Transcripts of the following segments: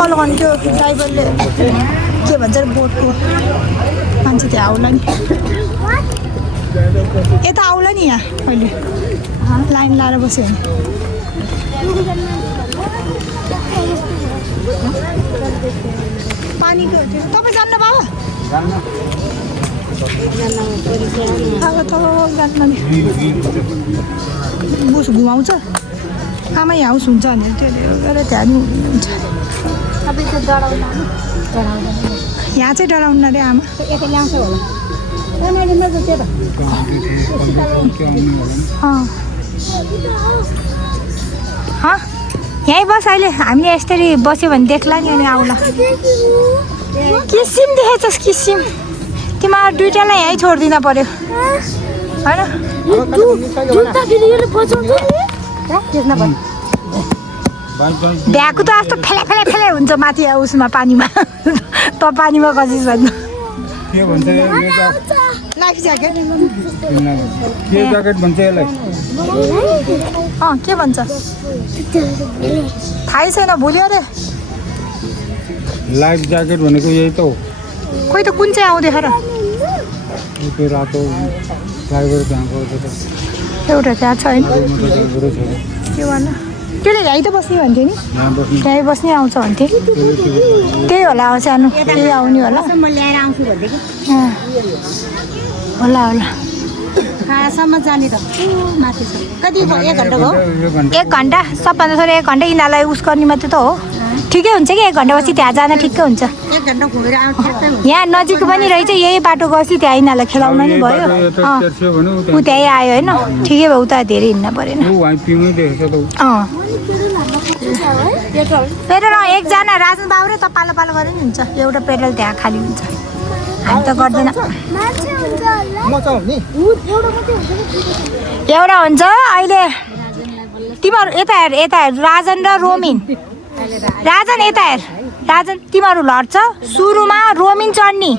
call गर्नु त्यो ड्राइभरले के भन्छ बोटको मान्छे त्यहाँ आउला नि यता आउला नि यहाँ अहिले लाइन लाएर बस्यो भने पानीको तपाईँ जान्न बाबा अब त जान्न नि बुस घुमाउँछ आमै हाउस हुन्छ भने त्यो गरेर त्यहाँ नि हुन्छ यहाँ चाहिँ डराउन रे आमा यहीँ बस अहिले हामीले यसरी बस्यो भने देख्ला नि अनि आउला किसिम देखेछस् किसिम तिमीहरू दुइटालाई यहीँ छोडिदिन पर्यो होइन भ्याएको त यस्तो फेला फेला फेला हुन्छ माथि उसमा पानीमा त पानीमा खसिस् भन्नु लाइफ ज्याकेट के ज्याकेट भन्छ यसलाई के भन्छ थाहै छैन भुल्यो अरे लाइफ ज्याकेट भनेको यही त हो खोइ त कुन चाहिँ आउँदै खर त्यो रातो ड्राइभर त्यहाँ एउटा त्यहाँ छ होइन के भन्नु त्यसले यहीँ त बस्ने भन्थ्यो नि त्यहीँ बस्ने आउँछ भन्थे त्यही होला सानो त्यही आउने होला होला होला कहाँसम्म जाने त माथि कति भयो 1 घन्टा भयो 1 घन्टा सबभन्दा थोरै 1 घन्टा यिनीहरूलाई उस गर्ने मात्रै त हो ठिकै हुन्छ कि 1 घन्टापछि त्यहाँ जान ठिकै हुन्छ 1 घन्टा घुमेर आउँछ यहाँ नजिक पनि रहेछ यही बाटो गएपछि त्यहाँ यिनीहरूलाई खेलाउन नि भयो ऊ त्यहीँ आयो होइन ठिकै भयो उता धेरै हिँड्न परेन पेट्रोल एकजना राजन बाबु र त पालो पालो गरेर नि हुन्छ एउटा पेट्रोल त्यहाँ खाली हुन्छ हामी त गर्दैन एउटा हुन्छ अहिले तिमीहरू यता हेर राजन र रोमिन राजन यता हेर राजन तिमीहरू लड्छ सुरुमा रोमिन चढ्ने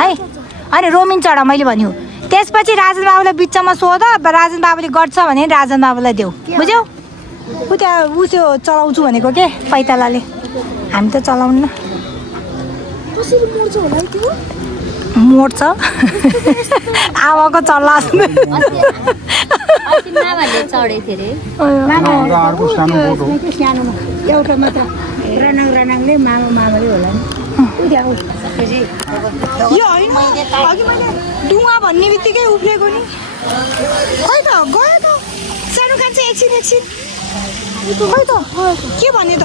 है अनि रोमिन चढ मैले भन्यो त्यसपछि राजन बाबुलाई बिचमा सोध राजन बाबुले गर्छ भने राजन बाबुलाई देऊ बुझ्यौ ऊ त्यहाँ त्यो चलाउँछु भनेको के पैतालाले हामी त चलाउन्न मोड्छ आमाको चल्ला एउटामा त रनाङले मामाले होला नि यो होइन अघि मैले डुङ्गा भन्ने बित्तिकै उफ्लेको नि खै त गयो त सानो कान्छ एकछिन खै त के भन्यो त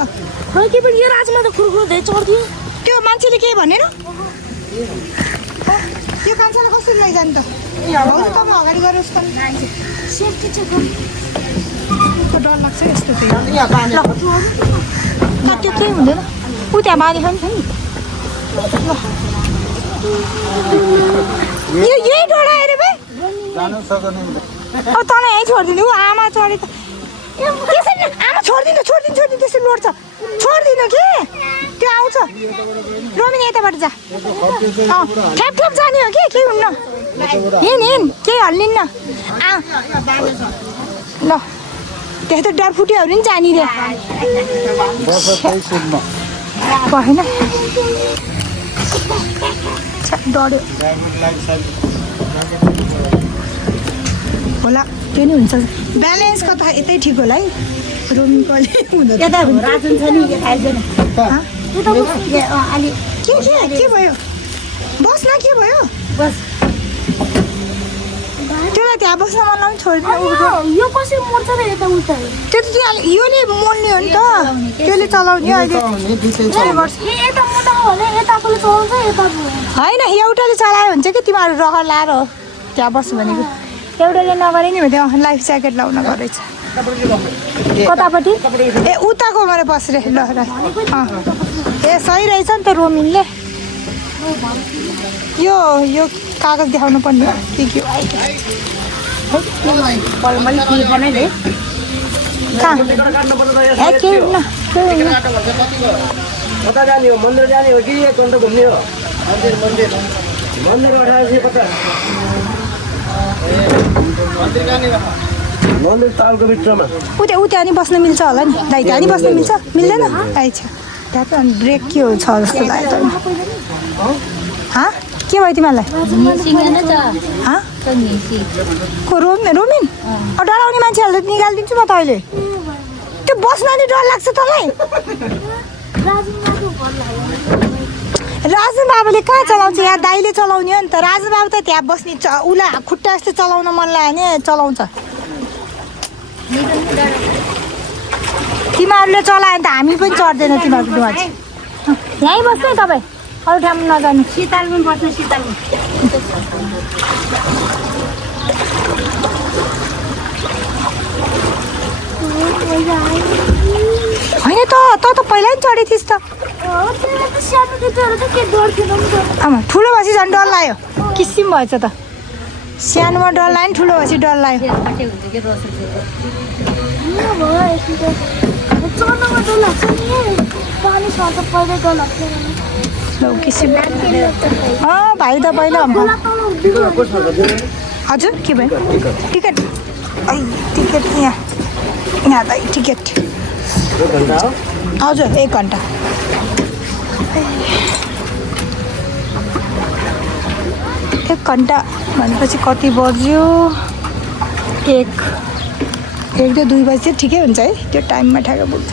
खै के पनि यो राजमा त खुरखुर्दै चढ्दियो त्यो मान्छेले के भनेन यो कान्छाले कसरी लैजानु त भाउजू तपाईँ अगाडि गएर उसको सेफ्टी चाहिँ डर लाग्छ यस्तो त्यो केही हुँदैन ऊ त्यहाँ बाँधी छ नि यो यही डर आएर भाइ अब तँलाई यहीँ छोडिदिनु ऊ आमा चढे त त्यसरी आमा छोडिदिनु त्यसरी लड्छ छोडिदिनु के त्यो आउँछ रोमिन यताबाट जा ठ्याप जाने हो कि केही हुन्न हिँड केही हल्लिन्न ल त्यही त डर फुट्योहरू नि जाने रे भएन डढ्यो होला त्यो नि हुन्छ ब्यालेन्सको त यतै ठिक होला है रोमिनको राजन छ नि के भयो बस न के भयो बस त्यसलाई त्यहाँ बस्न मन लाग्यो छोडिदिनु यो कसरी मोड्छ र यता उता त्यो त योले मोड्ने हो नि त त्यसले चलाउने अहिले होइन एउटाले चलायो भने चाहिँ कि तिमीहरू रहर लाएर हो त्यहाँ बस्नु भनेको एउटाले नगरे नि त्यो लाइफ ज्याकेट लाउन गरेछ कतापट्टि ए उताको मलाई बस्रे ल ए सही रहेछ नि त रोमिनले यो कागज देखाउनु पर्ने के कता जाने हो मन्दिर जाने हो कि 1 घन्टा घुम्ने हो मन्दिर 1850 मन्दिर तालको भित्रमा उता नि बस्न मिल्छ होला नि दाइ त्यहाँ नि बस्न मिल्छ मिल्दैन दाइ छ त्यहाँ त अनि ब्रेक के हो छ जस्तो लाग्यो त हाँ के भयो तिमीहरूलाई हाँ को रोमिन डराउने मान्छेहरूले निकालिदिन्छु म त अहिले त्यो बस्न नि डर लाग्छ तँलाई राजु बाबुले कहाँ चलाउँछ यहाँ दाइले चलाउने हो नि त राजु बाबु त त्यहाँ बस्ने उसलाई खुट्टा जस्तो चलाउन मन लाग्यो भने चलाउँछ तिमीहरूले चलायो भने त हामी पनि चढ्दैन तिमीहरूको डुवा यहीँ बस्नु तपाईँ अरू ठाउँमा नजानु शीतलमा बस्नु शीतलमा होइन त पहिल्यै नि चढेको थिइस् त आमा ठुलो भएपछि झन् डर लाग्यो किसिम भएछ त सानोमा डर लाग्यो नि ठुलो भएपछि डर लाग्यो किसिम भाइ त पहिला हजुर के भयो टिकट टिकट यहाँ त टिकट हजुर 1 घन्टा एक घन्टा भनेपछि कति बज्यो 1 2 बजी चाहिँ ठिकै हुन्छ है त्यो टाइममा ठ्याक्क पुग्छ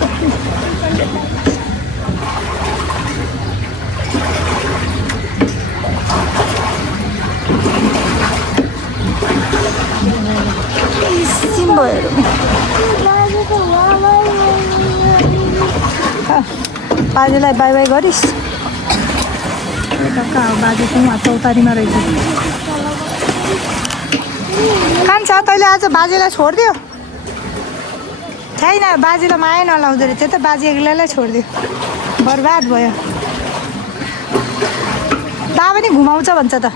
बाजेलाई बाई बाई गरिस् कहाँ हो बाजे पनि चौतारीमा रहेछ कान्छ तैँले आज बाजेलाई छोडिदियो छैन बाजेलाई माया नलाउँदो रहेछ त बाजे एक्लैलाई छोडिदियो बर्बाद भयो बा पनि घुमाउँछ भन्छ त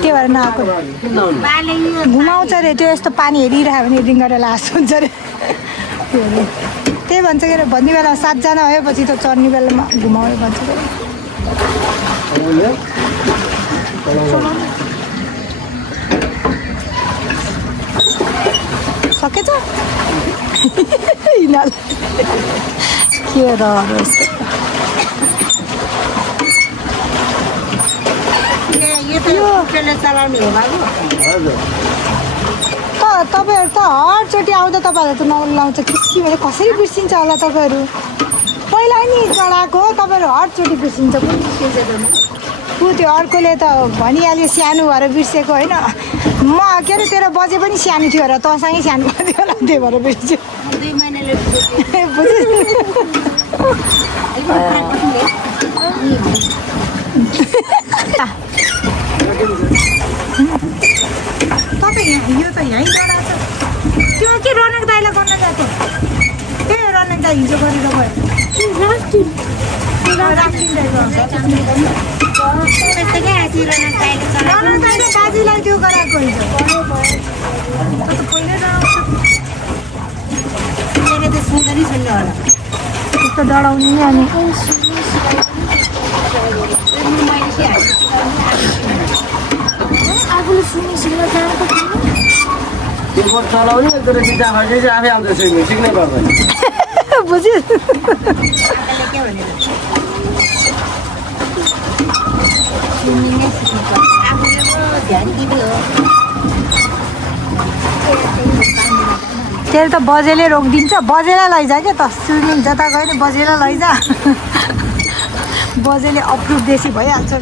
के भएर नआएको घुमाउँछ अरे त्यो यस्तो पानी हेरिरहेको भने रिङ गरेर लास हुन्छ अरे त्यही भन्छ के अरे भन्ने बेला 7 जना भएपछि त चढ्ने बेलामा घुमाउने भन्छ सकेछ के र चलाउने हो बाबु तपाईँहरू त हरचोटि आउँदा तपाईँहरू त नलाउँछ किसिमले कसरी बिर्सिन्छ होला तपाईँहरू पहिला नि चढाएको तपाईँहरू हरचोटि बिर्सिन्छ ऊ त्यो अर्कोले त भनिहाल्यो सानो भएर बिर्सेको होइन म के अरे 13 बजे पनि सानो थियो र तँसँगै सानो थियो होला त्यही भएर बिर्स्यो 2 महिनाले तपाईँ यो त यहीँ डरा छ त्यो के रनक दाइलाई गर्न गएको ए रनक दाइ हिजो गरेर गयो रनक दाइले बाजीलाई त्यो गराएको हिजो पहिल्यै त्यस्तो डराउने नि अनि आफूले सुनिसकेर जानको चलाउने आफै आउँछ स्विमिङ सिक्नै पर्दैन बुझ्यो तेल त बजेले रोकिदिन्छ बजेलाई लैजा क्या त स्विमिङ जता गयो नि बजेलाई लैजा बजेले अप्रुभ बेसी भइहाल्छ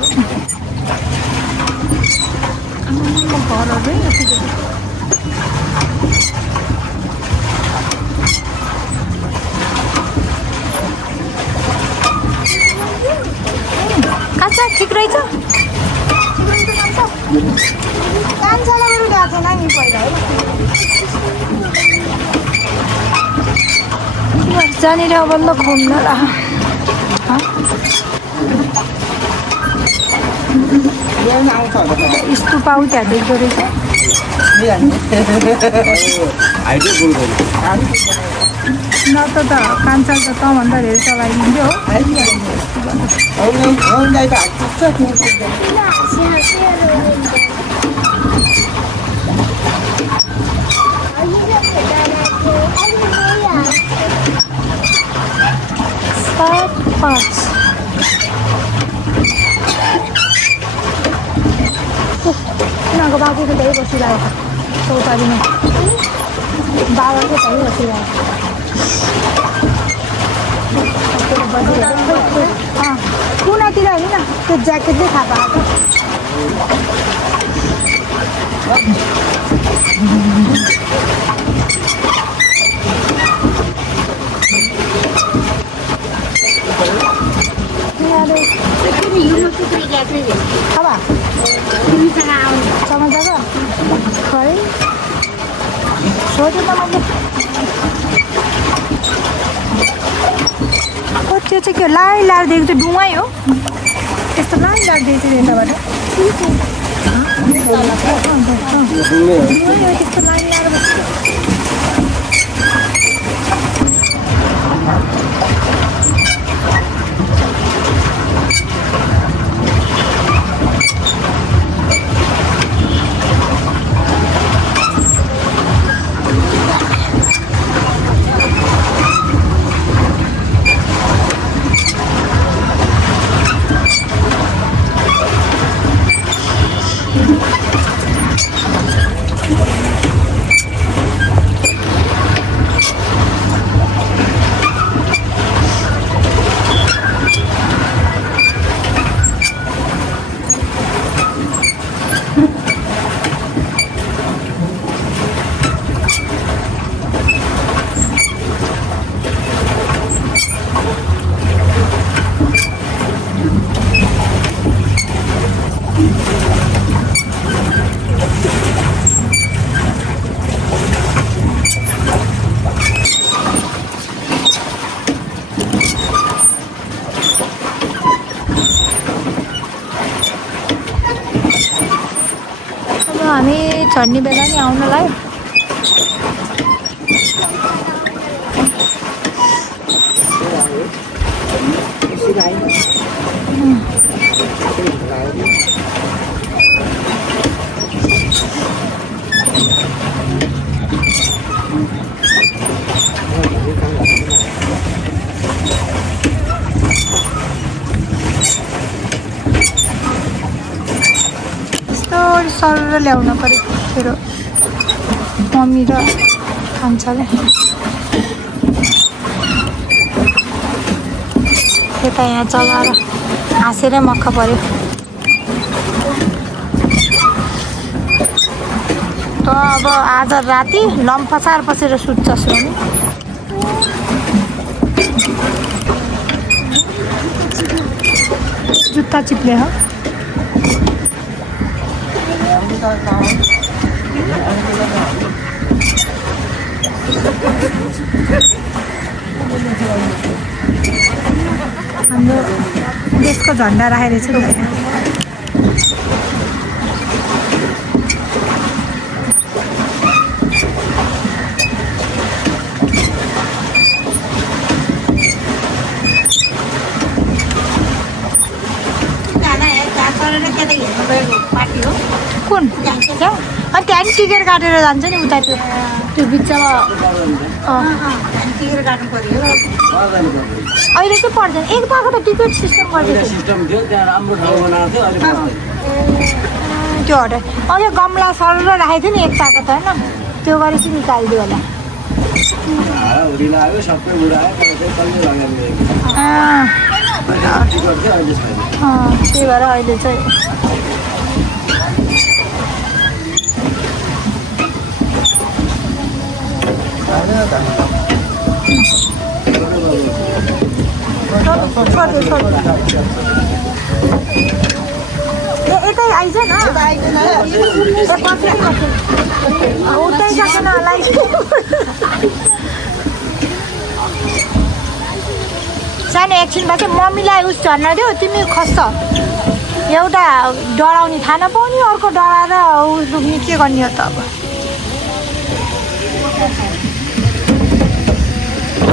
काँचा ठिक रहेछ कान्छालाई गएको थिएन नि पहिला है जहाँनिर अब ल घुम्न र स्तुपाउ त्यहाँ देख्दो रहेछ न त कान्छा त तँभन्दा धेरै चलाइदिन्थ्यो हो 5 उनीहरूको बाबु त त्यही बसिरहेको छ चौतारीमा बाबा चाहिँ त्यही बसिरहेको कुनातिर होइन त्यो ज्याकेट चाहिँ थाहा पाएको अब समाचार खै सोधेँ त मैले त्यो चाहिँ के हो लाइ देखेको चाहिँ डुवाइ हो त्यस्तो लाइ देखेको चाहिँ यताबाट डुवाइ हो त्यस्तो लाइन लाएर बस्छ हामी चढ्ने बेला नि आउनलाई सर ल्याउनु पऱ्यो मेरो मम्मी र कान्छाले यता यहाँ चलाएर हाँसेरै मक्ख पऱ्यो त अब आज राति लम्पसार पसेर सुत्छस् भने जुत्ता चिप्ले हो हाम्रो देशको झन्डा राखेर चाहिँ कुन अनि त्यहाँदेखि टिकट काटेर जान्छ नि उता त्यो बिचमा टिकट काट्नु पर्यो अहिले चाहिँ पर्दैन एक पाएको त टिकट सिस्टम त्यो हटाए अझै गमला सर राखेको थियो नि एक पाएको त होइन त्यो गरेर चाहिँ निकालिदियो होला त्यही भएर अहिले चाहिँ यतै आइज न उतै सकेन होला सानो एकछिनमा चाहिँ मम्मीलाई उस झर्न दियो तिमी खस्छ एउटा डराउने थाहा नपाउने अर्को डराएर डुब्ने के गर्ने हो त अब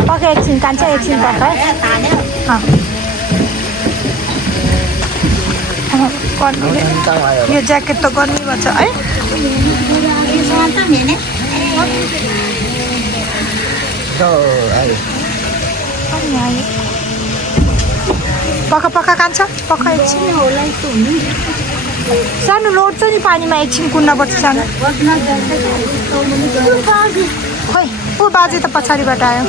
पक्कै एकछिन कान्छ एकछिन पर्छ है यो ज्याकेट त गर्नै पर्छ है पक्का पक्का कान्छ पक्का एकछिन सानो लोड छ नि पानीमा एकछिन कुद्नुपर्छ सानो खोइ ऊ बाजे त पछाडिबाट आयो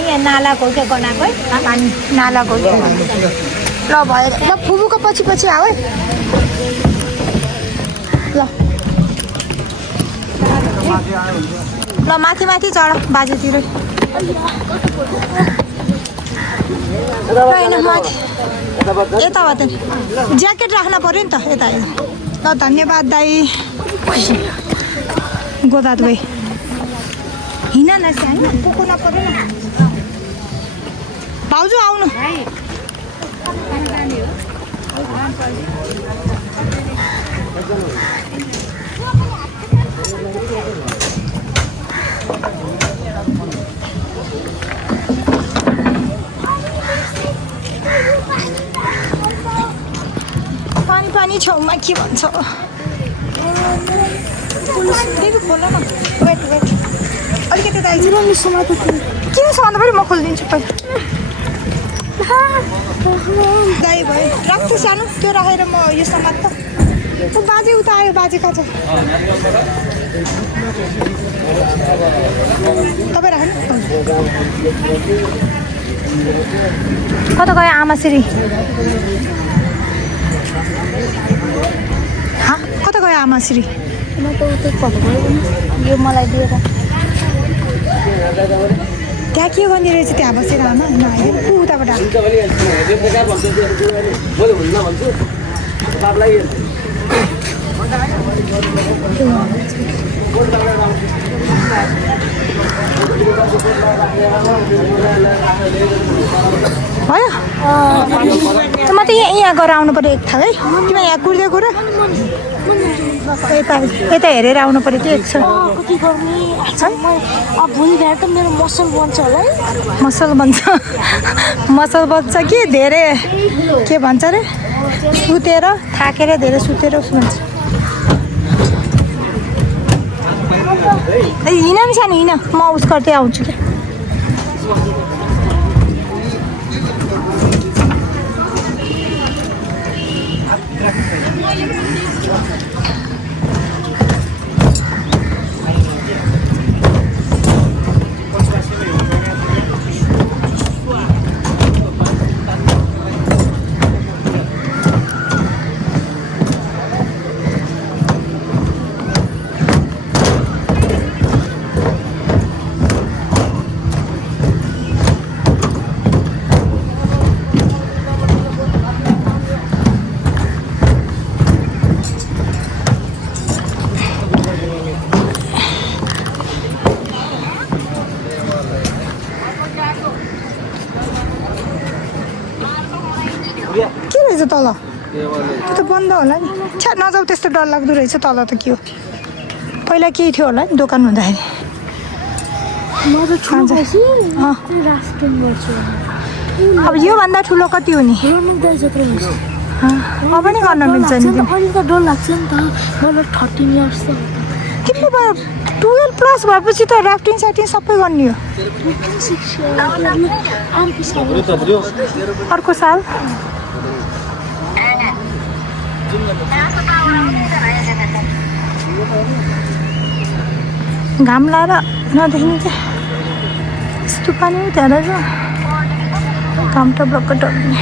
यहाँ नालाको क्या गनाएको है पानी नालाको ल भयो ल फुबुको पछि पछि आऊ है ल ल माथि माथि चढ बाजेतिर होइन माथि यताबाट ज्याकेट राख्न पऱ्यो नि त यता ल धन्यवाद दाई गोदात गए हिँड न सानो पुग्न पऱ्यो न भाउजू आउनु पानी पानी छेउमा के भन्छ खोल न वेट वेट अलिकति किन समात्नु पऱ्यो म खोलिदिन्छु पहिला दाइ भयो राख्छु सानो त्यो राखेर म यो समात त बाजे उता आयो बाजे कहाँ छ तपाईँ राख्नु कता गयो आमाश्री कता गयो आमाश्री यो मलाई दिएर त्यहाँ के गर्ने रहेछ त्यहाँ बसेर आमा नआयो ऊ उताबाट भयो म त यहाँ गएर आउनु पऱ्यो एक थाल है तिमी यहाँ कुर्दै कुर यता यता हेरेर आउनु पऱ्यो त्यो एकछिन कति गर्ने भोलि भ्याएर त मेरो मसल बन्छ होला है मसल बन्छ मसल बन्छ कि धेरै के भन्छ अरे सुतेर थाकेर धेरै सुतेर भन्छ हिँड नि सानो हिँड म उस गर्दै आउँछु क्या के रहेछ तल त्यो त बन्द होला नि छ्या नजाऊ त्यस्तो डर लाग्दो रहेछ तल त के हो पहिला केही थियो होला नि दोकान हुँदाखेरि अब योभन्दा ठुलो कति हो नि अब नि गर्न मिल्छ नि डर लाग्छ नि त मलाई 13 इयर्स तिमीले 12+ भएपछि त राफ्टिङ साफ्टिङ सबै गर्ने हो अर्को साल घाम लाएर नदेख्ने क्या यस्तो पानी त्यहाँ रहेछ घाम त ब्लक्क डल्ने